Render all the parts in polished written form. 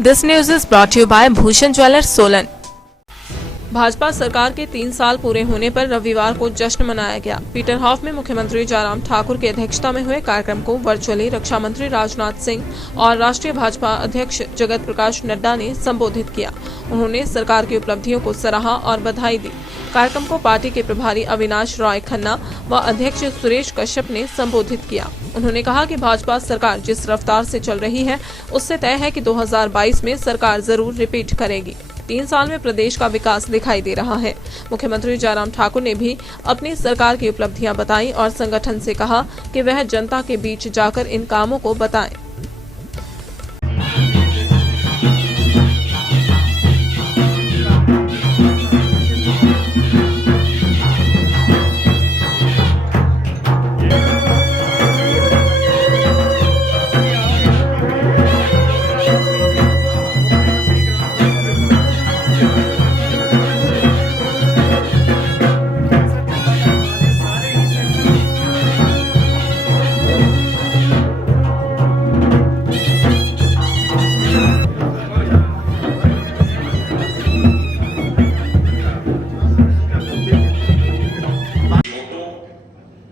This news is brought to you by Bhushan Jewellers, Solan. Bhajpa सरकार के 3 साल पूरे होने पर रविवार को जश्न मनाया गया। पीटरहॉफ में मुख्यमंत्री जयराम ठाकुर की अध्यक्षता में हुए कार्यक्रम को वर्चुअली रक्षा मंत्री राजनाथ सिंह और राष्ट्रीय भाजपा अध्यक्ष जगत प्रकाश नड्डा ने संबोधित किया। उन्होंने सरकार की उपलब्धियों को सराहा और बधाई दी। कार्यक्रम को पार्टी के प्रभारी अविनाश रॉय खन्ना व अध्यक्ष सुरेश कश्यप ने संबोधित किया। उन्होंने कहा कि भाजपा सरकार जिस रफ्तार से चल रही है उससे तय है कि 2022 में सरकार जरूर रिपीट करेगी। 3 साल में प्रदेश का विकास दिखाई दे रहा है। मुख्यमंत्री जयराम ठाकुर ने भी अपनी सरकार की उपलब्धियां बताई और संगठन से कहा कि वह जनता के बीच जाकर इन कामों को बताएं।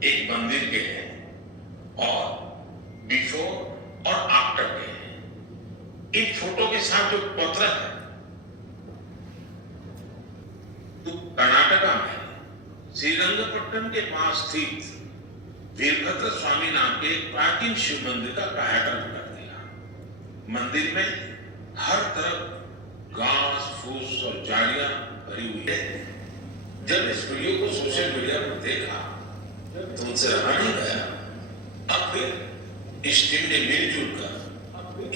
एक मंदिर के हैं और बिफोर और आफ्टर के हैं। इन फोटो के साथ जो पत्र है तो कर्नाटका में श्रीरंगपट्टनम के पास स्थित वीरभद्र स्वामी नाम के प्राचीन शिव मंदिर का कायाकल्प कर दिया। मंदिर में हर तरफ घास फूस और झाड़ियां भरी हुई है। जब इस वीडियो को सोशल मीडिया पर देखा तो उनसे रहा नहीं गया। अब फिर इस टीम ने मिलजुल कर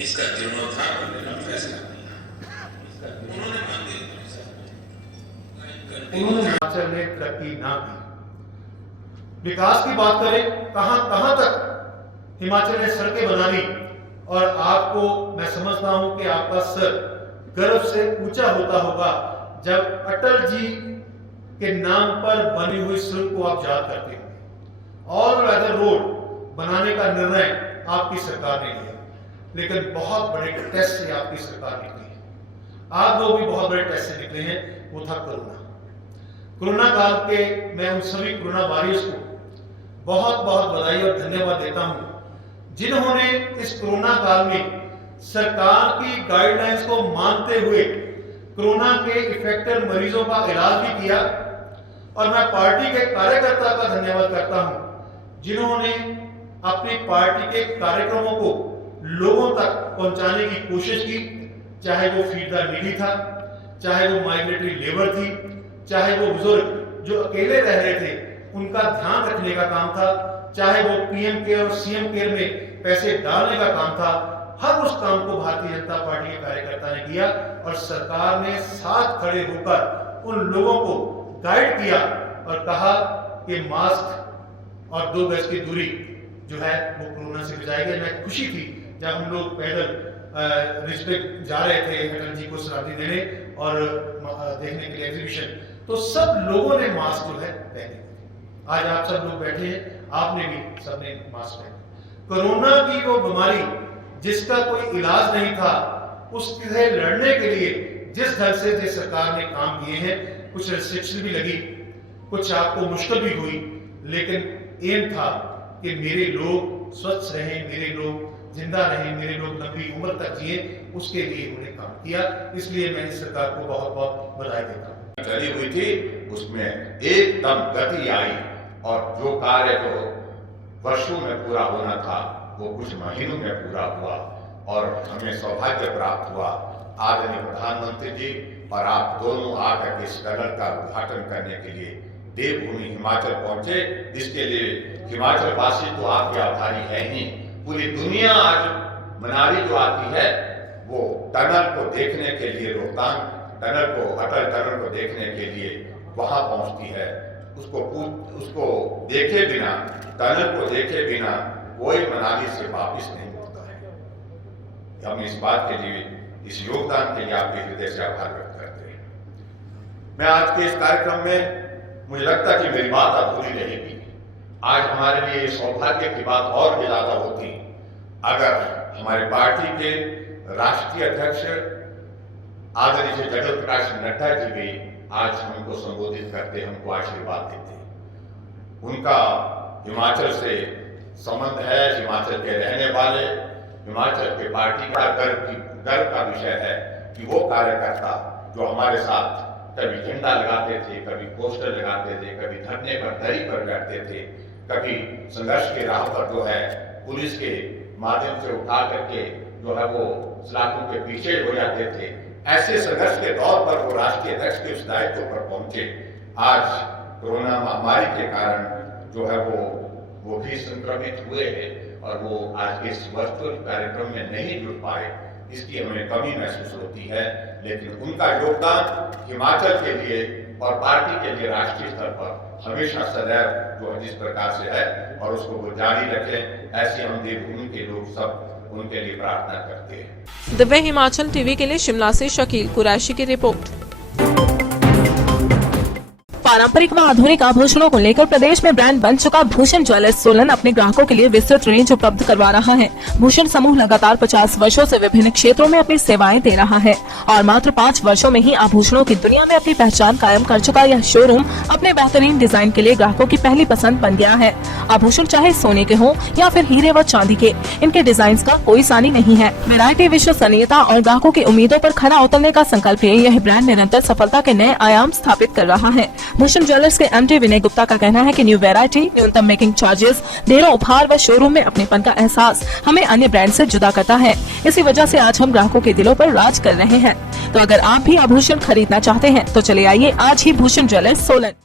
इसका जीर्णोद्धार करने का फैसला किया। उन्होंने हिमाचल में तरक्की ना की। विकास की बात करें, कहां तक हिमाचल ने सड़कें बना ली और आपको मैं समझता हूं कि आपका सर गर्व से ऊंचा होता होगा जब अटल जी के नाम पर बनी हुई सुरंग को आप याद करते हैं। ऑल वेदर रोड बनाने का निर्णय आपकी सरकार ने लिया, लेकिन बहुत बड़े टेस्ट से आपकी सरकार निकली है। आप लोग भी बहुत बड़े टेस्ट से निकले हैं, वो था कोरोना काल के। मैं उन सभी कोरोना वॉरियर्स को बहुत बहुत बधाई और धन्यवाद देता हूं जिन्होंने इस कोरोना काल में सरकार की गाइडलाइंस को मानते हुए कोरोना के इफेक्टेड मरीजों का इलाज भी किया। और मैं पार्टी के कार्यकर्ता का धन्यवाद करता हूं जिन्होंने अपनी पार्टी के कार्यक्रमों को लोगों तक पहुंचाने की कोशिश की, चाहे वो फीड द नीडी था, चाहे वो माइग्रेटरी लेबर थी, चाहे वो बुजुर्ग जो अकेले रह रहे थे उनका ध्यान रखने का काम था, चाहे वो पीएम केयर और सीएम केयर में पैसे डालने का काम था। हर उस काम को भारतीय जनता पार्टी के कार्यकर्ता ने किया और सरकार ने साथ खड़े होकर उन लोगों को गाइड किया और कहा कि मास्क और 2 गज की दूरी जो है वो कोरोना से बचाएगी। मैं खुशी थी जब हम लोग पैदल रिस्पेक्ट जा रहे थे अटल जी को श्रद्धांजलि देने और देखने के लिए एग्जीबिशन, तो सब लोगों ने मास्क जो है पहने। आज आप सब लोग बैठे हैं, आपने भी सबने मास्क पहने। कोरोना की वो बीमारी जिसका कोई इलाज नहीं था, उससे लड़ने के लिए जिस ढंग से जिस सरकार ने काम किए हैं, कुछ रिस्ट्रिक्शन भी लगी, कुछ आपको मुश्किल भी हुई, लेकिन एम था कि मेरे लोग स्वस्थ रहें, मेरे लोग जिंदा रहें, मेरे लोग लंबी उम्र तक जिए, उसके लिए उन्होंने काम किया। इसलिए मैं इस सरकार को बहुत बहुत बधाई देता हूँ। चली हुई थी उसमें एकदम गति आई और जो कार्य जो वर्षों में पूरा होना था वो कुछ महीनों में पूरा हुआ और हमें सौभाग्य प्राप्त हुआ। आदरणीय प्रधानमंत्री जी और आप दोनों आकर के इस टनल का उद्घाटन करने के लिए देवभूमि हिमाचल पहुंचे। इसके लिए हिमाचल वासी तो आपके आभारी है ही, पूरी दुनिया आज मनाली जो आती है वो टनल को देखने के लिए, रोहतांग टनल को, अटल टनल को देखने के लिए वहां पहुंचती है। उसको देखे बिना, टनल को देखे बिना कोई मनाली से वापिस नहीं होता है। हम इस बात के लिए, इस योगदान के लिए आपके हृदय से आभार व्यक्त करते हैं। मैं आज के इस कार्यक्रम में, मुझे लगता है कि मेरी बात अधूरी रहेगी। आज हमारे लिए सौभाग्य की बात और भी ज्यादा होती अगर हमारे पार्टी के राष्ट्रीय अध्यक्ष आदरणीय श्री जगत प्रकाश नड्डा जी भी आज हमको संबोधित करते, हमको आशीर्वाद देते। उनका हिमाचल से संबंध है, हिमाचल के रहने वाले, हिमाचल के पार्टी का गर्व का विषय है कि वो कार्यकर्ता जो हमारे साथ कभी झंडा लगाते थे, कभी पोस्टर लगाते थे, कभी धरने पर दरी पर बैठते थे, कभी संघर्ष के राह पर जो है पुलिस के माध्यम से उठा करके जो है वो सलाखों के पीछे हो जाते थे। ऐसे संघर्ष के दौर पर वो राष्ट्रीय अध्यक्ष के उस दायित्व पर पहुंचे। आज कोरोना महामारी के कारण जो है वो भी संक्रमित हुए हैं और वो आज इस वर्चुअल कार्यक्रम में नहीं जुड़ पाए, इसकी हमें कमी महसूस होती है। लेकिन उनका योगदान हिमाचल के लिए और पार्टी के लिए राष्ट्रीय स्तर पर हमेशा सदैव जो है जिस प्रकार से है और उसको वो जारी रखें, ऐसी हम देवभूमि के लोग सब उनके लिए प्रार्थना करते हैं। दिव्य हिमाचल टीवी के लिए शिमला से शकील कुरैशी की रिपोर्ट। पारंपरिक व आधुनिक आभूषणों को लेकर प्रदेश में ब्रांड बन चुका भूषण ज्वेलर्स सोलन अपने ग्राहकों के लिए विस्तृत रेंज उपलब्ध करवा रहा है। भूषण समूह लगातार 50 वर्षों से विभिन्न क्षेत्रों में अपनी सेवाएं दे रहा है और मात्र 5 वर्षों में ही आभूषणों की दुनिया में अपनी पहचान कायम कर चुका यह शोरूम अपने बेहतरीन डिजाइन के लिए ग्राहकों की पहली पसंद बन गया है। आभूषण चाहे सोने के हों या फिर हीरे व चांदी के, इनके डिजाइन का कोई सानी नहीं है। वैरायटी, विश्वसनीयता और ग्राहकों की उम्मीदों पर खरा उतरने का संकल्प लिए यह ब्रांड निरंतर सफलता के नए आयाम स्थापित कर रहा है। भूषण ज्वेलर्स के एमडी विनय गुप्ता का कहना है कि न्यू वैरायटी, न्यूनतम मेकिंग चार्जेस, ढेरों उपहार व शोरूम में अपनेपन का एहसास हमें अन्य ब्रांड से जुदा करता है। इसी वजह से आज हम ग्राहकों के दिलों पर राज कर रहे हैं। तो अगर आप भी आभूषण खरीदना चाहते हैं तो चले आइए आज ही भूषण ज्वेलर्स सोलन।